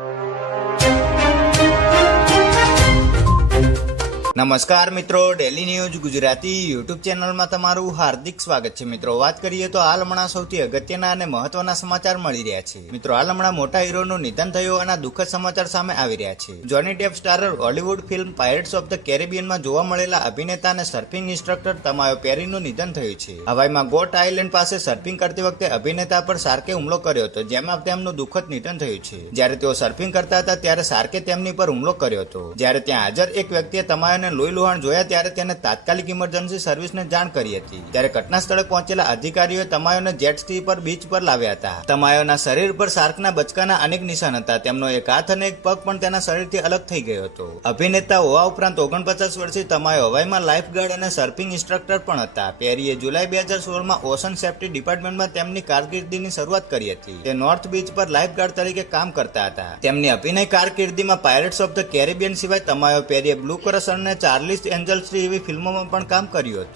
you. નમસ્કાર મિત્રો daily news Gujarati YouTube ચેનલમાં તમારું હાર્દિક સ્વાગત છે. મિત્રો, વાત કરીએ તો હાલ હમણાં સૌથી અગત્યના અને મહત્વના સમાચાર મળી રહ્યા છે. મિત્રો, હાલ હમણાં મોટા હીરોનું નિધન થયું અને દુઃખદ સમાચાર સામે આવી રહ્યા છે. Johnny Depp starrer Hollywood film pirates of the કેરેબિયનમાં જોવા મળેલા અભિનેતા અને સર્ફિંગ ઇન્સ્ટ્રક્ટર તમાયો પેરીનું નિધન થયું છે. હવાઈમાં ગોટ આઇલેન્ડ પાસે સર્ફિંગ કરતી વખતે અભિનેતા પર સાર્કે હુમલો કર્યો હતો, જેમાં તેમનું દુઃખદ નિધન થયું છે. જ્યારે તેઓ સર્ફિંગ કરતા હતા, ત્યારે સાર્કે તેમની પર હુમલો કર્યો હતો. જ્યારે ત્યાં હાજર એક વ્યક્તિએ તમાયોને લોહી લુહાણ જોયા ત્યારે તેને તાત્કાલિક ઇમરજન્સી સર્વિસને જાણ કરી હતી. ત્યારે ઘટના સ્થળે પહોંચેલા અધિકારીઓએ તમાયોને જેટ સ્કી પર બીચ પર લાવ્યા હતા. તમાયોના શરીર પર શાર્કના બચકાના અનેક નિશાન હતા. તેમનો એક હાથ અને એક પગ પણ તેના શરીરથી અલગ થઈ ગયો હતો. અભિનેતા હોવા ઉપરાંત ઓગણપચાસ વર્ષથી તમાયો હવાઈમાં લાઈફ ગાર્ડ અને સર્ફિંગ ઇન્સ્ટ્રક્ટર પણ હતા. પેરીએ જુલાઈ બે હજાર સોળમાં ઓશન સેફ્ટી ડિપાર્ટમેન્ટમાં તેમની કારકિર્દીની શરૂઆત કરી હતી. તે નોર્થ બીચ પર લાઈફ ગાર્ડ તરીકે કામ કરતા હતા. તેમની અભિનય કારકિર્દીમાં પાયરેટ્સ ઓફ ધ કેરેબિયન સિવાય તમાયો પેરીએ બ્લુ કરસ અને ચાર્લિસ એન્જલ્સની એવી ફિલ્મોમાં પણ કામ કર્યું હતું.